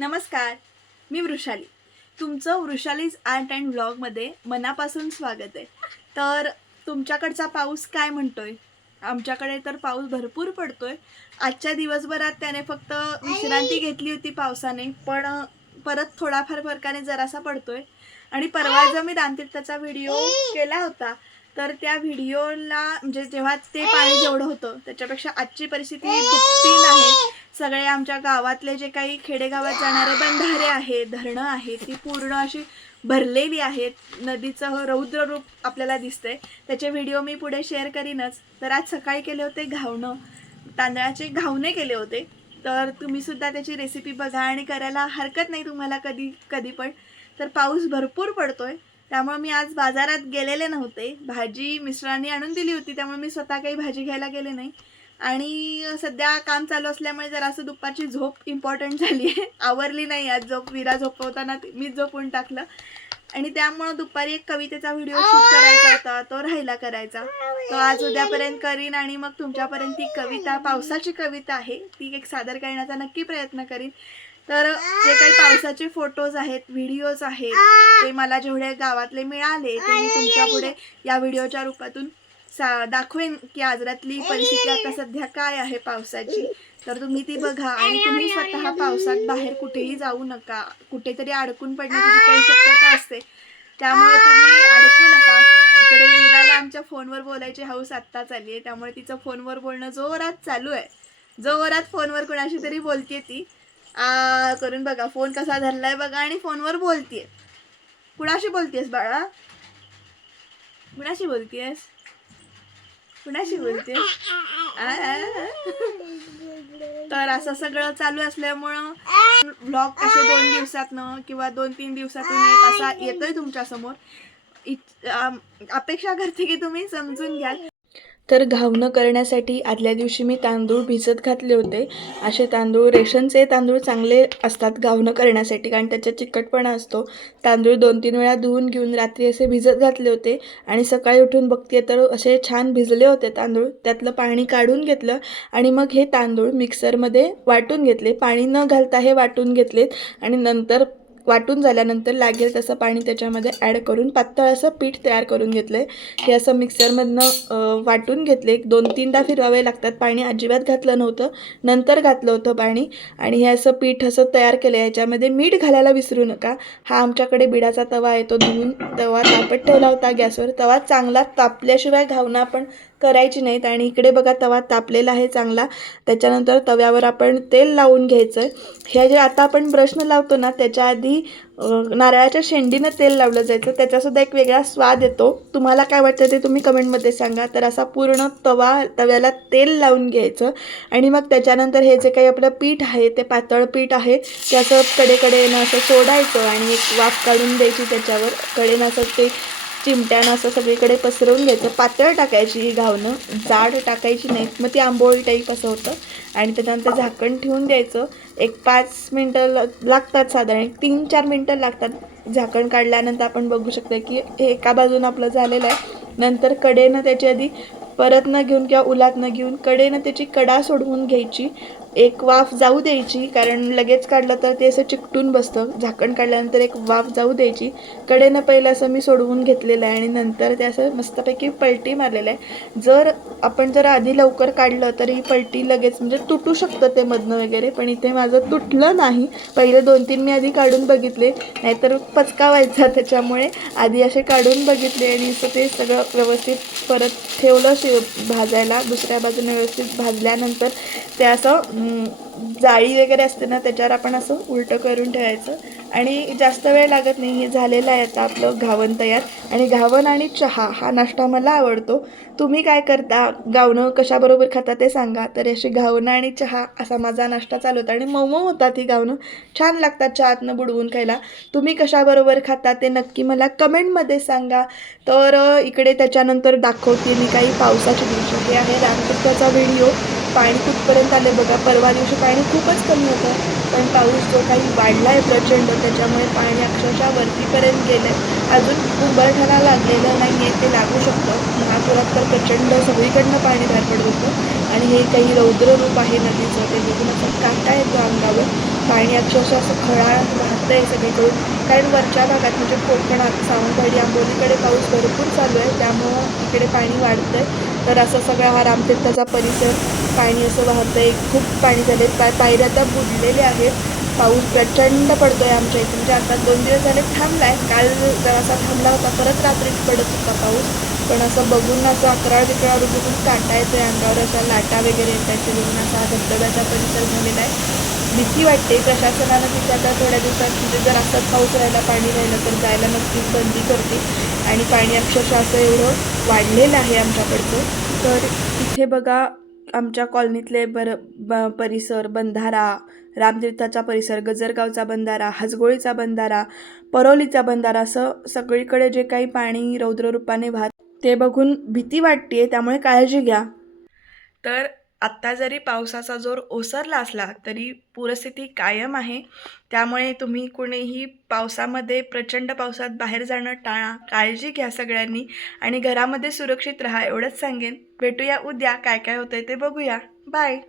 नमस्कार, मी वृषाली. तुमचं वृषालीज art and व्लॉगमध्ये मनापासून स्वागत आहे. तर तुमच्याकडचा पाऊस काय म्हणतोय? आमच्याकडे तर पाऊस भरपूर पडतोय. आजच्या दिवसभरात त्याने फक्त विश्रांती घेतली होती पावसाने, पण परत थोडाफार फरकाने जरासा पडतोय. आणि परवा जो मी रानतीर्थाचा व्हिडिओ केला होता, तर त्या व्हिडिओला म्हणजे जेव्हा ते पाणी जेवढं होतं त्याच्यापेक्षा आजची परिस्थिती दुपटीन आहे. सगळे आमच्या गावातले जे काही खेडेगावात जाणारे बंधारे आहेत, धरणं आहेत, ती पूर्ण अशी भरलेली आहेत. नदीचं रौद्र रूप आपल्याला दिसतंय. त्याचे व्हिडिओ मी पुढे शेअर करीनच. तर आज सकाळी केले होते घावणं, तांदळाचे घावणे केले होते. तर तुम्ही सुद्धा त्याची रेसिपी बघा आणि करायला हरकत नाही तुम्हाला कधी पण. तर पाऊस भरपूर पडतोय, त्यामुळे मी आज बाजारात गेलेले नव्हते. भाजी मिस्टरांनी आणून दिली होती, त्यामुळे मी स्वतः काही भाजी घ्यायला गेले नाही. आणि सध्या काम चालू असल्यामुळे जरा असं दुपारची झोप इम्पॉर्टंट झाली आहे. आवरली नाही आज झोप. विरा झोपवताना मीच झोपून टाकलं. आणि त्यामुळं दुपारी एक कवितेचा व्हिडिओ शूट करायचा होता, तो राहिला करायचा. तो आज उद्यापर्यंत करीन आणि मग तुमच्यापर्यंत ती कविता, पावसाची कविता आहे, ती एक सादर करण्याचा नक्की प्रयत्न करीन. तर जे काही पावसाचे फोटोज आहेत, व्हिडिओज आहेत, ते मला जेवढे गावातले मिळाले ते मी तुमच्या पुढे या व्हिडिओच्या रूपातून दाखवेन की आजरातली परिस्थिती आता सध्या काय आहे पावसाची. तर तुम्ही ती बघा आणि तुम्ही स्वतः पावसात बाहेर कुठेही जाऊ नका. कुठेतरी अडकून पडण्याची काही शक्यता असते, त्यामुळे तुम्ही अडकू नका. इकडे वीराला आमच्या फोनवर बोलायची हौस आत्ताच आली आहे, त्यामुळे तिचं फोनवर बोलणं जोरात चालू आहे. जोरात फोनवर कोणाशी तरी बोलतेय ती. करून बघा, फोन कसा धरलाय बघा आणि फोनवर बोलतेय. कुणाशी बोलतेस बाळा? कुणाशी बोलतेस? कुणाशी बोलतेस? तर असं सगळं चालू असल्यामुळं व्लॉग कसे 2 दिवसातनं किंवा 2-3 दिवसातून एक असा येतोय तुमच्या समोर. अपेक्षा करते की तुम्ही समजून घ्याल. तर घावणं करण्यासाठी आदल्या दिवशी मी तांदूळ भिजत घातले होते. असे तांदूळ, रेशनचे तांदूळ चांगले असतात घावणं करण्यासाठी, कारण त्याच्यात चिकटपणा असतो. तांदूळ 2-3 वेळा धुवून घेऊन रात्री असे भिजत घातले होते आणि सकाळी उठून बघते तर असे छान भिजले होते तांदूळ. त्यातलं पाणी काढून घेतलं आणि मग हे तांदूळ मिक्सरमध्ये वाटून घेतले. पाणी न घालता हे वाटून घेतलेत आणि नंतर वाटून झाल्यानंतर लागेल तसं पाणी त्याच्यामध्ये ॲड करून पातळ असं पीठ तयार करून घेतलं आहे. हे असं मिक्सरमधनं वाटून घेतले. 2-3दा फिरवावे लागतात. पाणी अजिबात घातलं नव्हतं, नंतर घातलं होतं पाणी. आणि हे असं पीठ असं तयार केलं आहे. याच्यामध्ये मीठ घालायला विसरू नका. हा आमच्याकडे बिडाचा तवा आहे, तो धुवून तवा तापत ठेवला होता गॅसवर. तवा चांगला तापल्याशिवाय घावणं आपण करायची नाहीत. आणि इकडे बघा तवा तापलेला आहे चांगला. त्याच्यानंतर तव्यावर आपण तेल लावून घ्यायचं. हे जे आता आपण ब्रशनं लावतो ना, त्याच्या आधी नारळाच्या शेंडीनं तेल लावलं जायचं. त्याचासुद्धा एक वेगळा स्वाद येतो. तुम्हाला काय वाटतं ते तुम्ही कमेंटमध्ये सांगा. तर असा पूर्ण तव्याला तेल लावून घ्यायचं आणि मग त्याच्यानंतर हे जे काही आपलं पीठ आहे, ते पातळ पीठ आहे, ते असं कडेकडेनं असं सोडायचं आणि एक वाफ काढून द्यायची त्याच्यावर. कडेनं असं ते चिमट्यानं असं सगळीकडे पसरवून घ्यायचं. पातळ टाकायची ही घावणं, जाड टाकायची नाहीत, मग ती आंबोळी टाईप असं होतं. आणि त्याच्यानंतर झाकण ठेवून द्यायचं. एक 5 मिनटं लागतात, साधारण 3-4 मिनटं लागतात. झाकण काढल्यानंतर आपण बघू शकतो की हे एका बाजूनं आपलं झालेलं आहे. नंतर कडेनं त्याची आधी परत न घेऊन किंवा उलात न घेऊन कडेनं त्याची कडा सोडवून घ्यायची. एक वाफ जाऊ द्यायची, कारण लगेच काढलं तर ते असं चिकटून बसतं. झाकण काढल्यानंतर एक वाफ जाऊ द्यायची. कडेनं पहिलं असं मी सोडवून घेतलेलं आहे आणि नंतर ते असं मस्तपैकी पलटी मारलेलं आहे. जर आधी लवकर काढलं तर ही पलटी लगेच म्हणजे तुटू शकतं ते मधनं वगैरे, पण इथे माझं तुटलं नाही. पहिले 2-3 मी आधी काढून बघितले, नाहीतर पचका व्हायचा. त्याच्यामुळे आधी असे काढून बघितले आणि असं ते सगळं व्यवस्थित परत ठेवलं भाजायला. दुसऱ्या बाजूने व्यवस्थित भाजल्यानंतर ते असं जाळी वगैरे असते ना, त्याच्यावर आपण असं उलटं करून ठेवायचं आणि जास्त वेळ लागत नाही. हे झालेलं आहे आता आपलं घावण तयार. आणि घावण आणि चहा हा नाश्ता मला आवडतो. तुम्ही काय करता, घावणं कशाबरोबर खाता ते सांगा. तर अशी घावणं आणि चहा असा माझा नाश्ता चालू होता आणि मऊ होतात ही घावणं, छान लागतात चहातनं बुडवून खायला. तुम्ही कशाबरोबर खाता ते नक्की मला कमेंटमध्ये सांगा. तर इकडे त्याच्यानंतर दाखवते मी काही पावसाचे दिवस. हे आहे रानतीर्थाचा व्हिडिओ. पाणी कुठपर्यंत आले बघा. परवा दिवशी पाणी खूपच कमी होतं, पण पाऊस जो काही वाढला आहे प्रचंड, त्याच्यामुळे पाणी अक्षरशः वरतीपर्यंत गेलं आहे. अजून उंबरठ्याला लागलेलं नाही आहे, ते लागू शकतं. महापुरात तर प्रचंड सगळीकडनं पाणी बाहेर पडत होतं आणि हे काही रौद्र रूप आहे नदीचं, ते बघून असं काटा येतो अंगावर. पाणी अक्षरशः असं खळाळ वाहतं आहे सगळीकडून, कारण वरच्या भागात म्हणजे कोकणात सावंतवाडी आंबोलीकडे पाऊस भरपूर चालू आहे, त्यामुळं इकडे पाणी वाढतं आहे. तर असं सगळा हा रामतीर्थाचा परिसर पाणी असं वाहतं आहे. खूप पाणी झाले, पायऱ्या तर बुडलेले आहेत. पाऊस प्रचंड पडतो आहे आमच्या इथे, म्हणजे आता 2 दिवस झाले थांबला आहे. काल जरासा थांबला होता, परत रात्रीच पडत होता पाऊस. पण असं बघून असं अकराळ बिकराळ बघून काटा येतोय अंगावर, अशा लाटा वगैरे येत आहेत. बघून असा धबधब्याचा परिसर झालेला आहे. भीती वाटते. प्रशासनानं तिथे आता थोड्या दिवसात म्हणजे जर असंच पाऊस राहिला, पाणी राहिलं तर जायला नक्कीच बंदी करतील. आणि पाणी अक्षरशः असं एवढं वाढलेलं आहे आमच्याकडचं. तर इथे बघा आमच्या कॉलनीतले परिसर, बंधारा, रामतीर्थाचा परिसर, गजरगावचा बंधारा, हसगोळीचा बंधारा, परवलीचा बंधारा, असं सगळीकडे जे काही पाणी रौद्ररूपाने वाहत ते बघून भीती वाटते. त्यामुळे काळजी घ्या. तर आत्ता जरी पावसाचा जोर ओसरला असला तरी पूरस्थिती कायम आहे. त्यामुळे तुम्ही कुणीही पावसामध्ये, प्रचंड पावसात बाहेर जाणं टाळा. काळजी घ्या सगळ्यांनी आणि घरामध्ये सुरक्षित राहा, एवढंच सांगेन. भेटूया उद्या. काय काय होतंय ते बघूया. बाय.